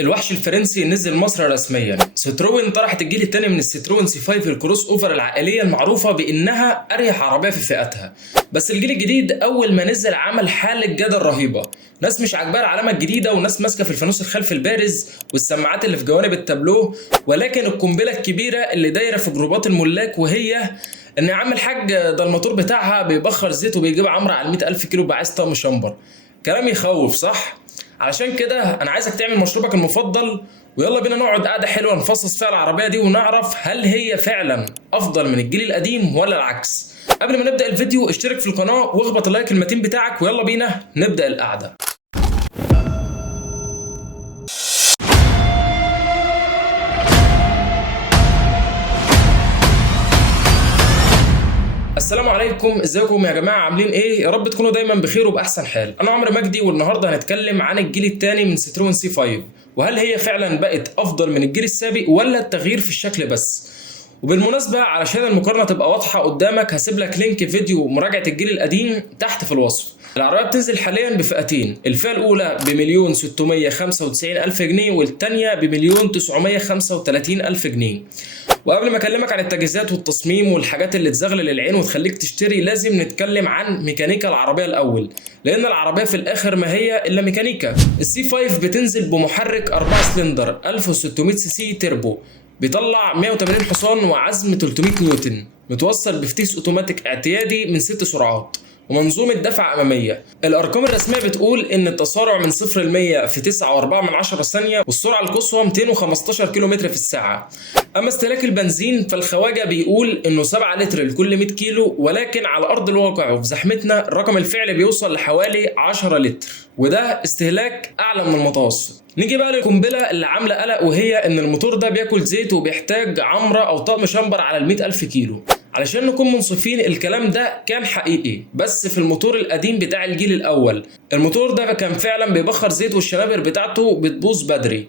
الوحش الفرنسي نزل مصر رسميا. ستروين طرحت الجيل الثاني من الستروين سي 5 الكروس اوفر العائليه المعروفه بانها اريح عربيه في فئتها. بس الجيل الجديد اول ما نزل عمل حاله جدل رهيبه، ناس مش عاجباها العلامه الجديده وناس ماسكه في الفانوس الخلفي البارز والسماعات اللي في جوانب التابلو، ولكن القنبله الكبيره اللي دايره في جروبات الملاك وهي ان يا عم الحاج ده الموتور بتاعها بيبخر زيت وبيجيب عمره على 100,000 كيلو بعايز طقم شمبر. كلام يخوف صح؟ علشان كده انا عايزك تعمل مشروبك المفضل ويلا بينا نقعد قعده حلوه نفصص فيها العربيه دي ونعرف هل هي فعلا افضل من الجيل القديم ولا العكس. قبل ما نبدا الفيديو اشترك في القناه واخبط اللايك المتين بتاعك ويلا بينا نبدا القعده. السلام عليكم، ازيكم يا جماعه؟ عاملين ايه؟ يا رب تكونوا دايما بخير وباحسن حال. انا عمرو مجدي والنهارده هنتكلم عن الجيل الثاني من ستروين سي 5، وهل هي فعلا بقت افضل من الجيل السابق ولا التغيير في الشكل بس. وبالمناسبه علشان المقارنه تبقى واضحه قدامك هسيب لك لينك فيديو مراجعه الجيل القديم تحت في الوصف. العربيه بتنزل حاليا بفئتين، الفئه الاولى ب1,695,000 جنيه والثانيه ب1,935,000 جنيه. وقبل ما اكلمك عن التجهيزات والتصميم والحاجات اللي تزغلل العين وتخليك تشتري لازم نتكلم عن ميكانيكا العربيه الاول، لان العربيه في الاخر ما هي الا ميكانيكا. السي 5 بتنزل بمحرك 4 سلندر 1600 سي سي تربو، بيطلع 180 حصان وعزم 300 نيوتن، متوصل بفتيس اوتوماتيك اعتيادي من 6 سرعات ومنظومه دفع اماميه. الارقام الرسميه بتقول ان التسارع من 0 ل 100 في 9.4 ثانيه، والسرعه القصوى 215 كيلومتر في الساعه. اما استهلاك البنزين فالخواجه بيقول انه 7 لتر لكل 100 كيلو، ولكن على ارض الواقع وفي زحمتنا الرقم الفعلي بيوصل لحوالي 10 لتر، وده استهلاك اعلى من المتوسط. نيجي بقى للقنبله اللي عامله قلق، وهي ان الموتور ده بياكل زيت وبيحتاج عمره او طقم شمبر على 100,000 كيلو. علشان نكون منصفين الكلام ده كان حقيقي بس في الموتور القديم بتاع الجيل الاول. الموتور ده كان فعلا بيبخر زيت والشنابر بتاعته بتبوظ بدري،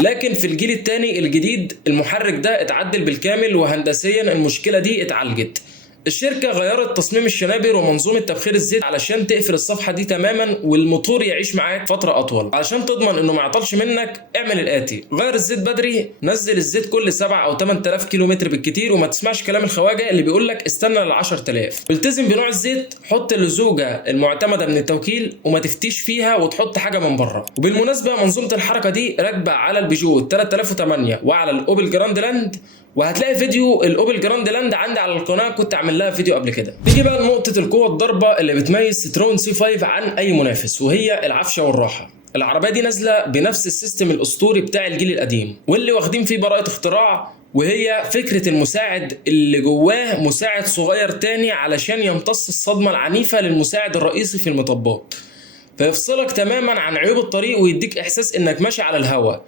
لكن في الجيل الثاني الجديد المحرك ده اتعدل بالكامل وهندسيا المشكله دي اتعالجت. الشركه غيرت تصميم الشنابر ومنظومه تبخير الزيت علشان تقفل الصفحه دي تماما والموتور يعيش معاك فتره اطول. علشان تضمن انه ما يعطلش منك اعمل الاتي: غير الزيت بدري، نزل الزيت كل 7 او 8,000 كيلومتر بالكتير، وما تسمعش كلام الخواجه اللي بيقول لك استنى ل 10,000. التزم بنوع الزيت، حط اللزوجه المعتمده من التوكيل وما تفتيش فيها وتحط حاجه من بره. وبالمناسبه منظومه الحركه دي راكبه على البيجو 3008 وعلى الاوبل جراند لاند، وهتلاقي فيديو الاوبل جراند لاند عندي على القناه كنت عامل لها فيديو قبل كده. نيجي بقى لنقطه القوه الضربه اللي بتميز ستروين سي 5 عن اي منافس، وهي العفشه والراحه. العربيه دي نازله بنفس السيستم الاسطوري بتاع الجيل القديم واللي واخدين فيه براءه اختراع، وهي فكره المساعد اللي جواه مساعد صغير تاني علشان يمتص الصدمه العنيفه للمساعد الرئيسي في المطبات، فيفصلك تماما عن عيوب الطريق ويديك احساس انك ماشي على الهواء.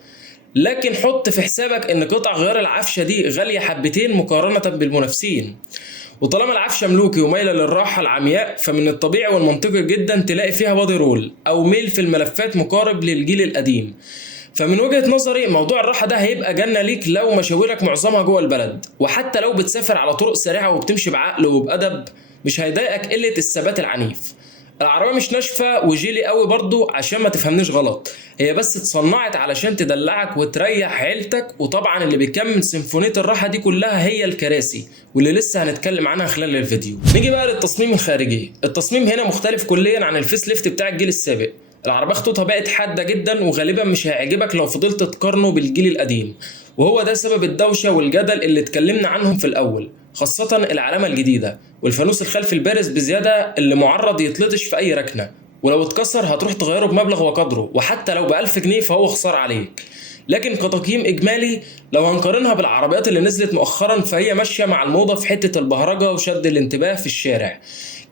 لكن حط في حسابك ان قطع غيار العفشه دي غاليه حبتين مقارنه بالمنافسين، وطالما العفشه ملوكي ومايله للراحه العمياء فمن الطبيعي والمنطقي جدا تلاقي فيها بادي رول او ميل في الملفات مقارب للجيل القديم. فمن وجهه نظري موضوع الراحه ده هيبقى جنه ليك لو مشاويرك معظمها جوه البلد، وحتى لو بتسافر على طرق سريعه وبتمشي بعقل وبادب مش هيضايقك قله الثبات العنيف. العربية مش ناشفة وجيلي قوي برضو عشان ما تفهمنيش غلط، هي بس اتصنعت علشان تدلعك وتريح عيلتك، وطبعا اللي بيكمل سيمفونية الراحة دي كلها هي الكراسي واللي لسه هنتكلم عنها خلال الفيديو. نيجي بقى للتصميم الخارجي. التصميم هنا مختلف كليا عن الفيس ليفت بتاع الجيل السابق. العربية خطوطها بقت حادة جدا وغالبا مش هيعجبك لو فضلت تقارنه بالجيل القديم، وهو ده سبب الدوشة والجدل اللي اتكلمنا عنهم في الأول، خاصة العلامة الجديدة والفانوس الخلفي البارز بزيادة اللي معرض يتلطش في أي ركنة، ولو اتكسر هتروح تغيره بمبلغ وقدره، وحتى لو ب1000 جنيه فهو خسارة عليك. لكن كتقييم إجمالي لو هنقارنها بالعربيات اللي نزلت مؤخرا فهي ماشية مع الموضة في حتة البهرجة وشد الانتباه في الشارع.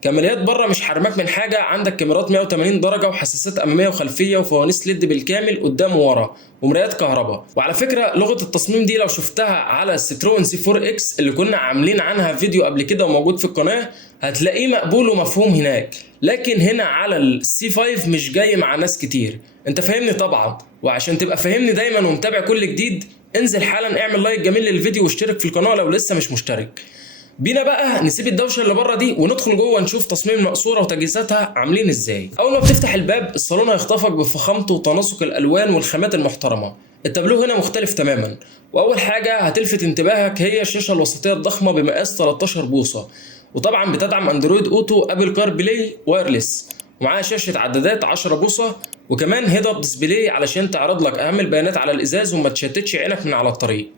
كماليات بره مش حرمك من حاجه، عندك كاميرات 180 درجه وحساسات اماميه وخلفيه وفوانيس ليد بالكامل قدام وورا ومرايات كهرباء. وعلى فكره لغه التصميم دي لو شفتها على الستروين سي 4 اكس اللي كنا عاملين عنها فيديو قبل كده وموجود في القناه هتلاقيه مقبول ومفهوم هناك، لكن هنا على السي 5 مش جاي مع ناس كتير. انت فاهمني طبعا، وعشان تبقى فاهمني دايما ومتابع كل جديد انزل حالا اعمل لايك جميل للفيديو واشترك في القناه لو لسه مش مشترك. بينا بقى نسيب الدوشه اللي بره دي وندخل جوه نشوف تصميم المقصوره وتجهيزاتها عاملين ازاي. اول ما بتفتح الباب الصالون هيخطفك بفخامته وتناسق الالوان والخامات المحترمه. التابلو هنا مختلف تماما، واول حاجه هتلفت انتباهك هي الشاشه الوسطيه الضخمه بمقاس 13 بوصه، وطبعا بتدعم اندرويد اوتو، ابل كار بلاي وايرلس، ومعاها شاشه عدادات 10 بوصه، وكمان هيد اب ديسبلاي علشان تعرض لك اهم البيانات على الازاز وما تشتتش عينك من على الطريق.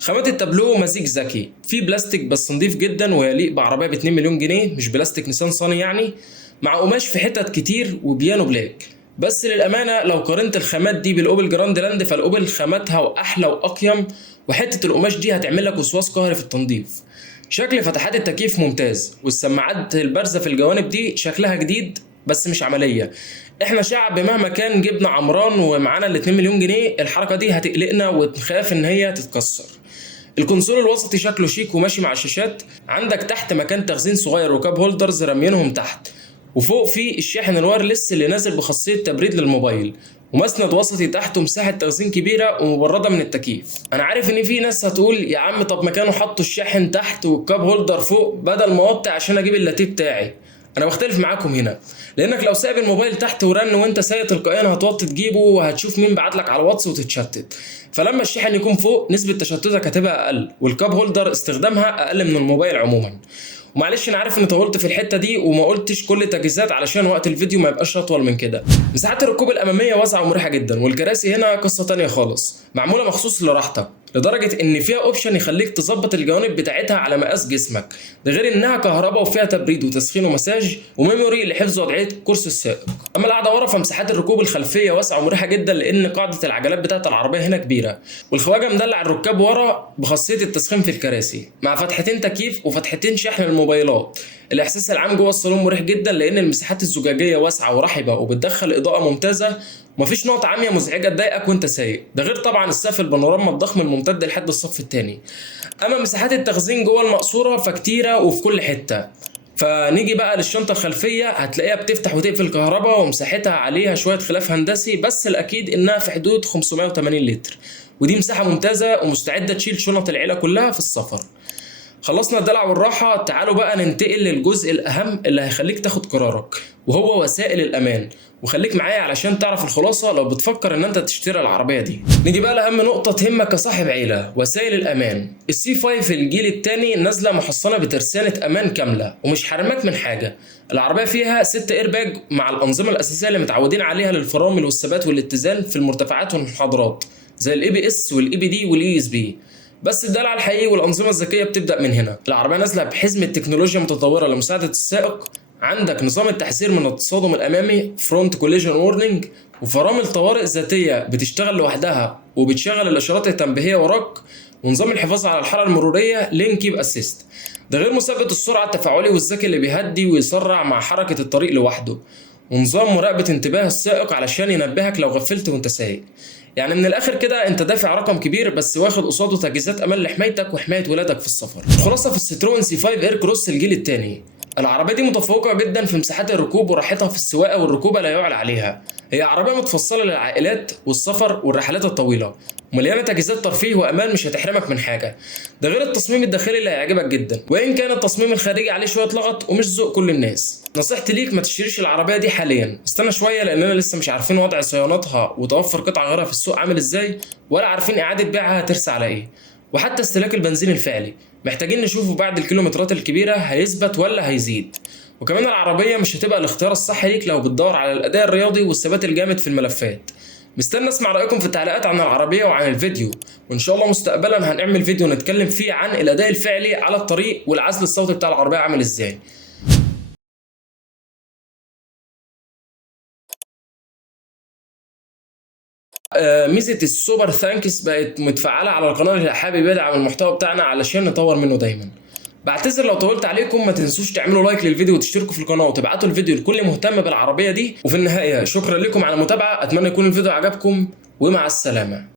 خامات التابلو مزيج ذكي، في بلاستيك بس نضيف جدا ويليق بعربيه ب 2 مليون جنيه، مش بلاستيك نيسان صاني يعني، مع قماش في حتت كتير وبيانو بلاك. بس للامانه لو قارنت الخامات دي بالاوبل جراند لاند فالاوبل خاماتها واحلى واقيم، وحته القماش دي هتعمل لك وسواس قهري في التنظيف. شكل فتحات التكييف ممتاز، والسماعات البارزه في الجوانب دي شكلها جديد بس مش عمليه. احنا شعب مهما كان جبنا عمران ومعانا ال 2 مليون جنيه الحركه دي هتقلقنا ونخاف ان هي تتكسر. الكونسول الوسطي شكله شيك وماشي مع الشاشات، عندك تحت مكان تخزين صغير وكاب هولدرز رامينهم تحت، وفوق في الشاحن الوايرلس اللي نازل بخاصيه تبريد للموبايل، ومسند وسطي تحت ومساحه تخزين كبيره ومبرده من التكييف. انا عارف ان في ناس هتقول يا عم طب مكانه حطوا الشاحن تحت والكاب هولدر فوق بدل ما اوطي عشان اجيب اللاتيه بتاعي. انا بختلف معاكم هنا، لانك لو سايب الموبايل تحت ورن وانت سايق تلقائيا هتوطي تجيبه وهتشوف مين بعتلك على الواتس وتتشتت. فلما الشاحن يكون فوق نسبه تشتتك هتبقى اقل، والكاب هولدر استخدامها اقل من الموبايل عموما. ومعلش انا عارف اني طولت في الحته دي وما قلتش كل التجهيزات علشان وقت الفيديو ما يبقاش اطول من كده. مساحات الركوب الاماميه واسعه ومريحه جدا، والكراسي هنا قصه تانية خالص، معموله مخصوص لراحتك، لدرجه ان فيها اوبشن يخليك تظبط الجوانب بتاعتها على مقاس جسمك، ده غير انها كهرباء وفيها تبريد وتسخين ومساج وميموري لحفظ وضعيه كرسي السائق. اما القعده ورا فمساحات الركوب الخلفيه واسعه ومريحه جدا، لان قاعده العجلات بتاعت العربيه هنا كبيره، والخواجه مدلع الركاب ورا بخاصيه التسخين في الكراسي، مع فتحتين تكييف وفتحتين شحن الموبايلات. الاحساس العام جوه الصالون مريح جدا، لان المساحات الزجاجيه واسعه ورحبه وبتدخل اضاءه ممتازه، ومفيش نقط عاميه مزعجه تضايقك وانت سايق، ده غير طبعا السقف البانوراما الضخم الممتد لحد الصف الثاني. اما مساحات التخزين جوه المقصوره فكتيره وفي كل حته. فنيجي بقى للشنطه الخلفيه، هتلاقيها بتفتح وتقفل كهرباء، ومساحتها عليها شويه خلاف هندسي، بس الاكيد انها في حدود 580 لتر، ودي مساحه ممتازه ومستعده تشيل شنط العيله كلها في السفر. خلصنا الدلع والراحة، تعالوا بقى ننتقل للجزء الأهم اللي هيخليك تاخد قرارك، وهو وسائل الأمان. وخليك معايا علشان تعرف الخلاصة لو بتفكر ان انت تشتري العربية دي. نيجي بقى لأهم نقطة تهمك كصاحب عيلة، وسائل الأمان. السي 5 الجيل الثاني نازلة محصنة بترسانة أمان كاملة ومش حرمك من حاجة. العربية فيها 6 ايرباج مع الأنظمة الأساسية اللي متعودين عليها للفرامل والثبات والاتزان في المرتفعات والمنحدرات، زي الاي بي اس والاي بي دي والاي اس بي. بس الدلع الحقيقي والانظمه الذكيه بتبدا من هنا. العربيه نازله بحزمه تكنولوجيا متطوره لمساعده السائق، عندك نظام التحذير من التصادم الامامي فرونت كوليجن وورنينج، وفرامل طوارئ ذاتيه بتشتغل لوحدها وبتشغل الاشارات التنبيهيه وراك، ونظام الحفاظ على الحاله المروريه لين كيب اسيست، ده غير مثبت السرعه التفاعلي والذكي اللي بيهدي ويسرع مع حركه الطريق لوحده، ونظام مراقبه انتباه السائق علشان ينبهك لو غفلت وانت سايق. يعني من الاخر كده انت دافع رقم كبير بس واخد قصاده تجهيزات امان لحمايتك وحمايه ولادك في السفر. الخلاصه في الستروين سي 5 اير كروس الجيل الثاني، العربيه دي متفوقه جدا في مساحات الركوب وراحتها في السواقه والركوبه لا يعلى عليها. هي عربيه متفصله للعائلات والسفر والرحلات الطويله، ومليانه تجهيزات ترفيه وامان مش هتحرمك من حاجه، ده غير التصميم الداخلي اللي هيعجبك جدا، وان كان التصميم الخارجي عليه شويه لغط ومش ذوق كل الناس. نصيحتي ليك ما تشتريش العربيه دي حاليا، استنى شويه لاننا لسه مش عارفين وضع صيانتها وتوفر قطع غيارها في السوق عامل ازاي، ولا عارفين اعاده بيعها هترسى على ايه، وحتى استهلاك البنزين الفعلي محتاجين نشوفه بعد الكيلومترات الكبيره هيثبت ولا هيزيد. وكمان العربيه مش هتبقى الاختيار الصح ليك لو بتدور على الاداء الرياضي والثبات الجامد في الملفات. مستني اسمع رايكم في التعليقات عن العربيه وعن الفيديو، وان شاء الله مستقبلا هنعمل فيديو نتكلم فيه عن الاداء الفعلي على الطريق والعزل الصوتي بتاع العربيه عامل ازاي. ميزه السوبر ثانكس بقت متفعله على القناه اللي حابب يدعم المحتوى بتاعنا علشان نطور منه دايما. بعتذر لو طولت عليكم، ما تنسوش تعملوا لايك للفيديو وتشتركوا في القناه وتبعتوا الفيديو لكل مهتم بالعربيه دي. وفي النهايه شكرا لكم على المتابعه، اتمنى يكون الفيديو عجبكم ومع السلامه.